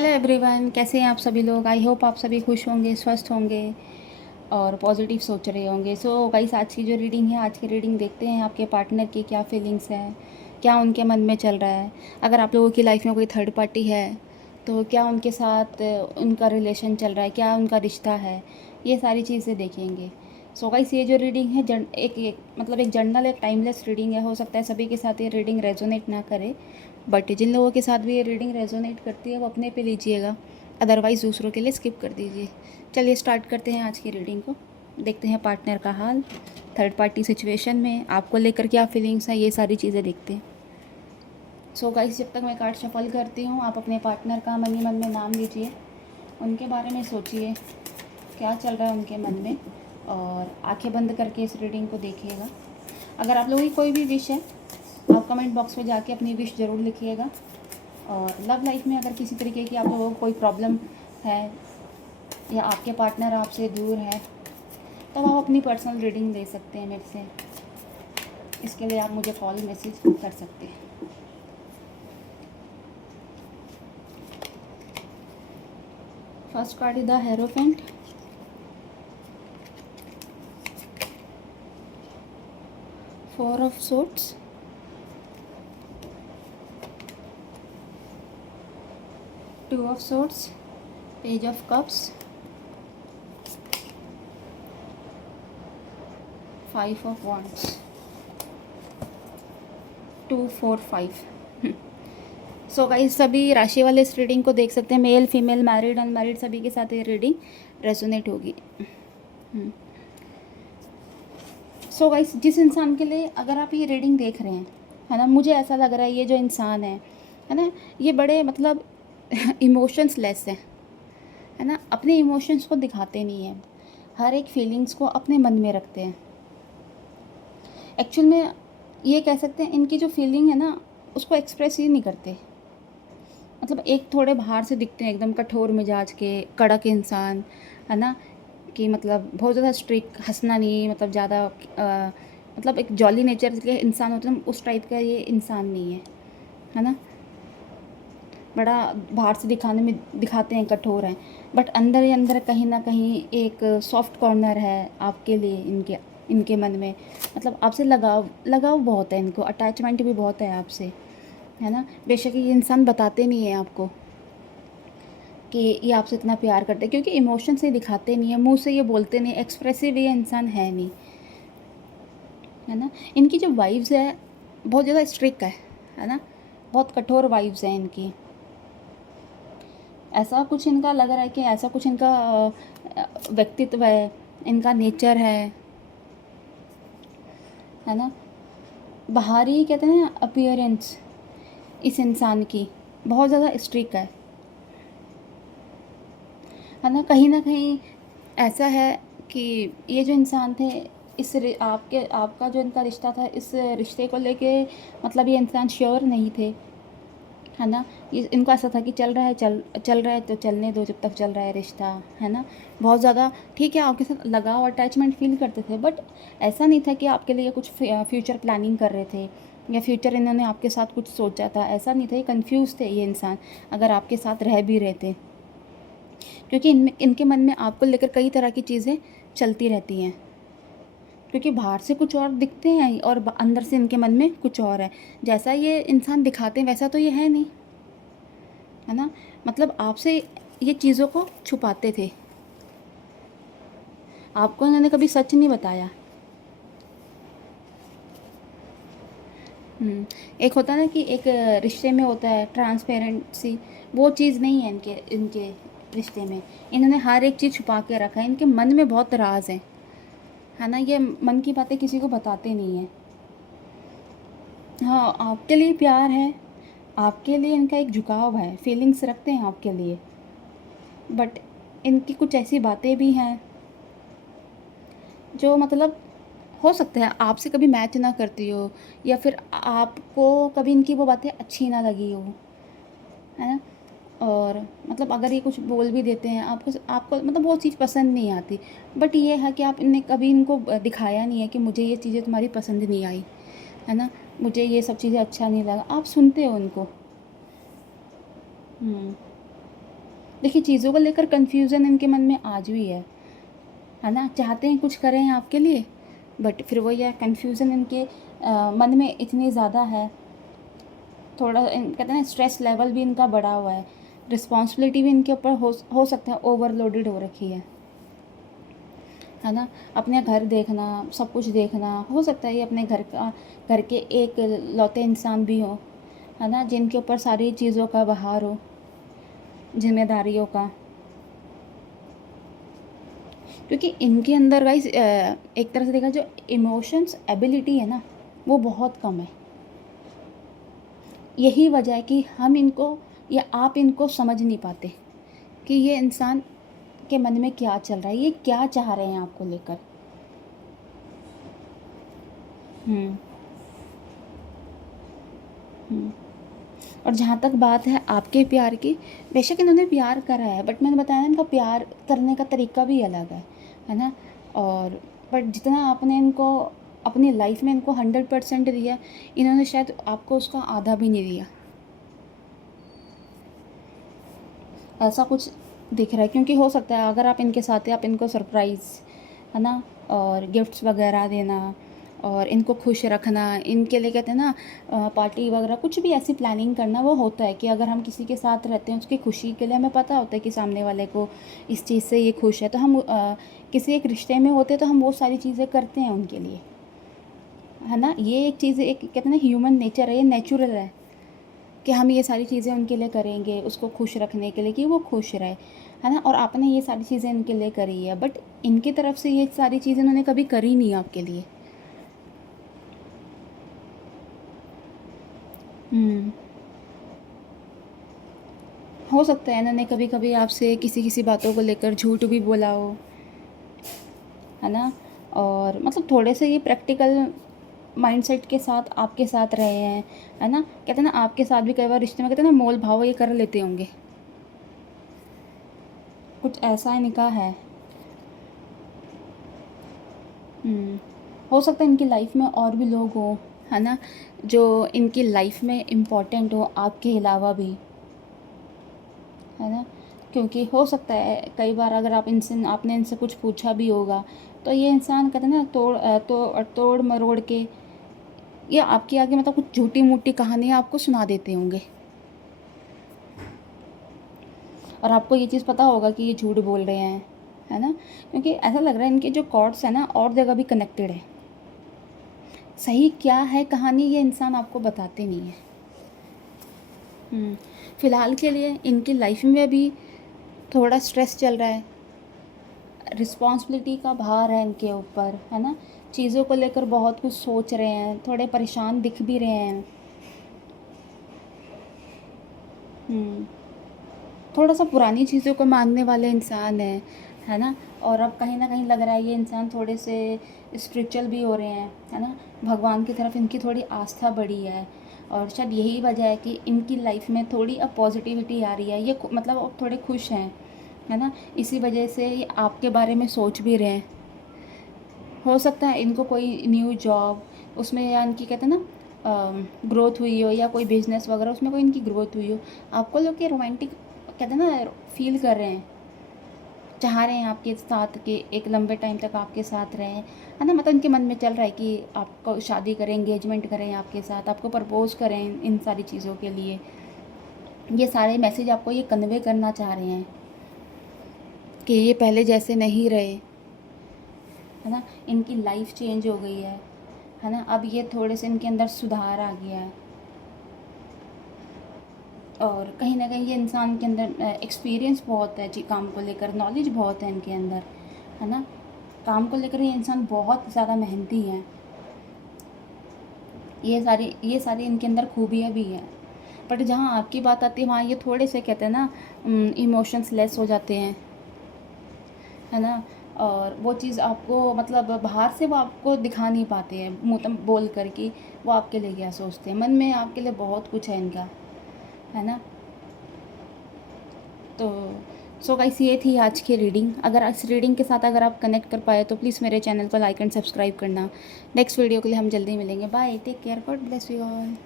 Hello everyone, कैसे हैं आप सभी लोग। आई होप आप सभी खुश होंगे, स्वस्थ होंगे और पॉजिटिव सोच रहे होंगे। सो गाइस, आज की जो रीडिंग है, आज की रीडिंग देखते हैं आपके पार्टनर की क्या फीलिंग्स है, क्या उनके मन में चल रहा है। अगर आप लोगों की लाइफ में कोई थर्ड पार्टी है तो क्या उनके साथ उनका रिलेशन चल रहा है, क्या उनका रिश्ता है, ये सारी चीज़ें देखेंगे। सो गाइस, ये जो रीडिंग है एक मतलब एक जर्नल, एक टाइमलेस रीडिंग है। हो सकता है सभी के साथ ये रीडिंग रेजोनेट ना करे, बट जिन लोगों के साथ भी ये रीडिंग रेजोनेट करती है वो अपने पे लीजिएगा, अदरवाइज़ दूसरों के लिए स्किप कर दीजिए। चलिए स्टार्ट करते हैं आज की रीडिंग को। देखते हैं पार्टनर का हाल, थर्ड पार्टी सिचुएशन में आपको लेकर क्या फीलिंग्स हैं, ये सारी चीज़ें देखते हैं। सो गाइस, जब तक मैं कार्ड शफल करती हूँ, आप अपने पार्टनर का मन ही मन में नाम लीजिए, उनके बारे में सोचिए क्या चल रहा है उनके मन में, और आंखें बंद करके इस रीडिंग को देखिएगा। अगर आप लोगों की कोई भी विश है, आप कमेंट बॉक्स में जाके अपनी विश ज़रूर लिखिएगा। और लव लाइफ में अगर किसी तरीके की आप लोगों को कोई प्रॉब्लम है या आपके पार्टनर आपसे दूर है, तो आप अपनी पर्सनल रीडिंग दे सकते हैं मेरे से। इसके लिए आप मुझे कॉल मैसेज कर सकते हैं। First card is the hierophant, four of swords, two of swords, page of cups, 5 of wands, 2 4 5। So guys, सभी राशि वाले इस रीडिंग को देख सकते हैं। मेल फीमेल, मैरिड अनमैरिड, सभी के साथ ये रीडिंग रेजोनेट होगी। सो गाइस, जिस इंसान के लिए अगर आप ये रीडिंग देख रहे हैं, है ना, मुझे ऐसा लग रहा है ये जो इंसान है ना, ये बड़े मतलब इमोशंस लेस है ना, अपने इमोशंस को दिखाते नहीं हैं, हर एक फीलिंग्स को अपने मन में रखते हैं। एक्चुअल में ये कह सकते हैं इनकी जो फीलिंग है ना, उसको एक्सप्रेस ही नहीं करते। मतलब एक थोड़े बाहर से दिखते हैं एकदम कठोर मिजाज के, कड़क इंसान, है ना, कि मतलब बहुत ज़्यादा स्ट्रिक्ट, हंसना नहीं, मतलब ज़्यादा मतलब एक जॉली नेचर के इंसान होते हैं, उस टाइप का ये इंसान नहीं है ना। बड़ा बाहर से दिखाने में दिखाते हैं कठोर हैं, बट अंदर ही अंदर कहीं ना कहीं एक सॉफ्ट कॉर्नर है आपके लिए, इनके मन में। मतलब आपसे लगाव लगाव बहुत है इनको, अटैचमेंट भी बहुत है आपसे, है ना। बेशक ये इंसान बताते नहीं है आपको कि ये आपसे इतना प्यार करते हैं, क्योंकि इमोशन से दिखाते नहीं है, मुंह से ये बोलते नहीं, एक्सप्रेसिव ये इंसान है नहीं, है ना। इनकी जो वाइब्स है बहुत ज़्यादा स्ट्रिक्ट है ना, बहुत कठोर वाइब्स हैं इनकी। ऐसा कुछ इनका लग रहा है कि ऐसा कुछ इनका व्यक्तित्व है, इनका नेचर है ना। बाहरी कहते हैं ना अपीयरेंस इस इंसान की बहुत ज़्यादा स्ट्रिक्ट है ना। कहीं ना कहीं ऐसा है कि ये जो इंसान थे, आपका जो इनका रिश्ता था, इस रिश्ते को लेके मतलब ये इंसान श्योर नहीं थे, है ना। ये इनको ऐसा था कि चल रहा है, चल रहा है तो चलने दो, जब तक चल रहा है रिश्ता, है ना। बहुत ज़्यादा ठीक है, आपके साथ लगाव अटैचमेंट फील करते थे, बट ऐसा नहीं था कि आपके लिए कुछ फ्यूचर प्लानिंग कर रहे थे या फ्यूचर इन्होंने आपके साथ कुछ सोचा था, ऐसा नहीं था। ये कन्फ्यूज़ थे ये इंसान, अगर आपके साथ रह भी रहे थे, क्योंकि इनके मन में आपको लेकर कई तरह की चीज़ें चलती रहती हैं, क्योंकि बाहर से कुछ और दिखते हैं और अंदर से इनके मन में कुछ और है। जैसा ये इंसान दिखाते हैं वैसा तो ये है नहीं, है ना। मतलब आपसे ये चीज़ों को छुपाते थे, आपको इन्होंने कभी सच नहीं बताया। एक होता है ना कि एक रिश्ते में होता है ट्रांसपेरेंसी, वो चीज़ नहीं है इनके इनके रिश्ते में। इन्होंने हर एक चीज़ छुपा के रखा है, इनके मन में बहुत राज है ना। ये मन की बातें किसी को बताते नहीं हैं। हाँ, आपके लिए प्यार है, आपके लिए इनका एक झुकाव है, फीलिंग्स रखते हैं आपके लिए, बट इनकी कुछ ऐसी बातें भी हैं जो मतलब हो सकता है आपसे कभी मैच ना करती हो, या फिर आपको कभी इनकी वो बातें अच्छी ना लगी हो, है ना। और मतलब अगर ये कुछ बोल भी देते हैं आपको आपको मतलब वो चीज़ पसंद नहीं आती, बट ये है कि आप इनने कभी इनको दिखाया नहीं है कि मुझे ये चीज़ें तुम्हारी पसंद नहीं आई, है ना, मुझे ये सब चीज़ें अच्छा नहीं लगा। आप सुनते हो उनको। देखिए चीज़ों को लेकर कन्फ्यूज़न इनके मन में आज भी है ना। चाहते हैं कुछ करें आपके लिए, बट फिर वो यह कन्फ्यूज़न इनके मन में इतनी ज़्यादा है, थोड़ा कहते हैं ना स्ट्रेस लेवल भी इनका बढ़ा हुआ है, रिस्पॉन्सिबिलिटी भी इनके ऊपर हो सकता है ओवरलोडेड हो रखी है ना। अपने घर देखना, सब कुछ देखना, हो सकता है ये अपने घर के एक लौते इंसान भी हो, है ना, जिनके ऊपर सारी चीज़ों का बहार हो, जिम्मेदारियों का। क्योंकि इनके अंदर गाइस एक तरह से देखा जो इमोशंस एबिलिटी है ना, वो बहुत कम है। यही वजह है कि हम इनको या आप इनको समझ नहीं पाते कि ये इंसान के मन में क्या चल रहा है, ये क्या चाह रहे हैं आपको लेकर। हम्म हम्म और जहाँ तक बात है आपके प्यार की, बेशक इन्होंने प्यार करा है, बट मैंने बताया ना इनका प्यार करने का तरीका भी अलग है ना। और बट जितना आपने इनको अपनी लाइफ में इनको 100% दिया, इन्होंने शायद आपको उसका आधा भी नहीं दिया, ऐसा कुछ दिख रहा है। क्योंकि हो सकता है अगर आप इनके साथ हैं, आप इनको सरप्राइज़, है ना, और गिफ्ट्स वगैरह देना और इनको खुश रखना, इनके लिए कहते हैं ना पार्टी वगैरह कुछ भी ऐसी प्लानिंग करना, वो होता है कि अगर हम किसी के साथ रहते हैं उसकी खुशी के लिए हमें पता होता है कि सामने वाले को इस चीज़ से ये खुश है, तो हम किसी एक रिश्ते में होते तो हम वो सारी चीज़ें करते हैं उनके लिए, है ना। ये एक चीज़, एक कहते हैं ना ह्यूमन नेचर है, ये नेचुरल है कि हम ये सारी चीज़ें उनके लिए करेंगे, उसको खुश रखने के लिए कि वो खुश रहे, है ना। और आपने ये सारी चीज़ें इनके लिए करी है, बट इनकी तरफ से ये सारी चीज़ें इन्होंने कभी करी नहीं आपके लिए। हम्म हो सकता है इन्होंने कभी कभी आपसे किसी किसी बातों को लेकर झूठ भी बोला हो, है ना। और मतलब थोड़े से ये प्रैक्टिकल माइंडसेट के साथ आपके साथ रहे हैं, है ना। कहते हैं ना आपके साथ भी कई बार रिश्ते में कहते हैं ना मोल भाव ये कर लेते होंगे, कुछ ऐसा इनका है। हम्म, हो सकता है इनकी लाइफ में और भी लोग हों, है ना, जो इनकी लाइफ में इम्पोर्टेंट हो आपके अलावा भी, है ना। क्योंकि हो सकता है कई बार अगर आपने इनसे कुछ पूछा भी होगा, तो ये इंसान कहते हैं ना तोड़ मरोड़ के या आपके आगे मतलब कुछ झूठी मूठी कहानियाँ आपको सुना देते होंगे, और आपको ये चीज़ पता होगा कि ये झूठ बोल रहे हैं, है ना। क्योंकि ऐसा लग रहा है इनके जो कॉर्ड्स हैं ना और जगह भी कनेक्टेड है। सही क्या है कहानी ये इंसान आपको बताते नहीं है। फ़िलहाल के लिए इनकी लाइफ में भी थोड़ा स्ट्रेस चल रहा है, रिस्पॉन्सिबिलिटी का भार है इनके ऊपर, है ना। चीज़ों को लेकर बहुत कुछ सोच रहे हैं, थोड़े परेशान दिख भी रहे हैं। हम्म, थोड़ा सा पुरानी चीज़ों को मानने वाले इंसान है ना। और अब कहीं ना कहीं लग रहा है ये इंसान थोड़े से स्पिरिचुअल भी हो रहे हैं, है ना। भगवान की तरफ इनकी थोड़ी आस्था बढ़ी है, और शायद यही वजह है कि इनकी लाइफ में थोड़ी अब पॉजिटिविटी आ रही है, ये मतलब अब थोड़े खुश हैं, है ना। इसी वजह से ये आपके बारे में सोच भी रहे हैं। हो सकता है इनको कोई न्यू जॉब उसमें, या इनकी कहते हैं ना ग्रोथ हुई हो, या कोई बिजनेस वगैरह उसमें कोई इनकी ग्रोथ हुई हो, आपको लोग के रोमांटिक कहते हैं ना फील कर रहे हैं, चाह रहे हैं आपके साथ कि एक लंबे टाइम तक आपके साथ रहें, है ना। मतलब इनके मन में चल रहा है कि आपको शादी करें, एंगेजमेंट करें आपके साथ, आपको प्रपोज करें, इन सारी चीज़ों के लिए ये सारे मैसेज आपको ये कन्वे करना चाह रहे हैं कि ये पहले जैसे नहीं रहे, है ना। इनकी लाइफ चेंज हो गई है ना। अब ये थोड़े से इनके अंदर सुधार आ गया है, और कहीं ना कहीं ये इंसान के अंदर एक्सपीरियंस बहुत है जी, काम को लेकर नॉलेज बहुत है इनके अंदर, है ना। काम को लेकर ये इंसान बहुत ज़्यादा मेहनती है, ये सारी इनके अंदर खूबियाँ भी हैं। बट जहाँ आपकी बात आती है वहाँ ये थोड़े से कहते हैं ना इमोशंस लेस हो जाते हैं, है ना। और वो चीज़ आपको मतलब बाहर से वो आपको दिखा नहीं पाते हैं मुँह बोल कर कि वो आपके लिए क्या सोचते हैं, मन में आपके लिए बहुत कुछ है इनका, है ना। तो सो गाइस ये थी आज की रीडिंग। अगर इस रीडिंग के साथ अगर आप कनेक्ट कर पाए तो प्लीज़ मेरे चैनल को लाइक एंड सब्सक्राइब करना। नेक्स्ट वीडियो के लिए हम जल्दी मिलेंगे। Bye, take care, God bless you all.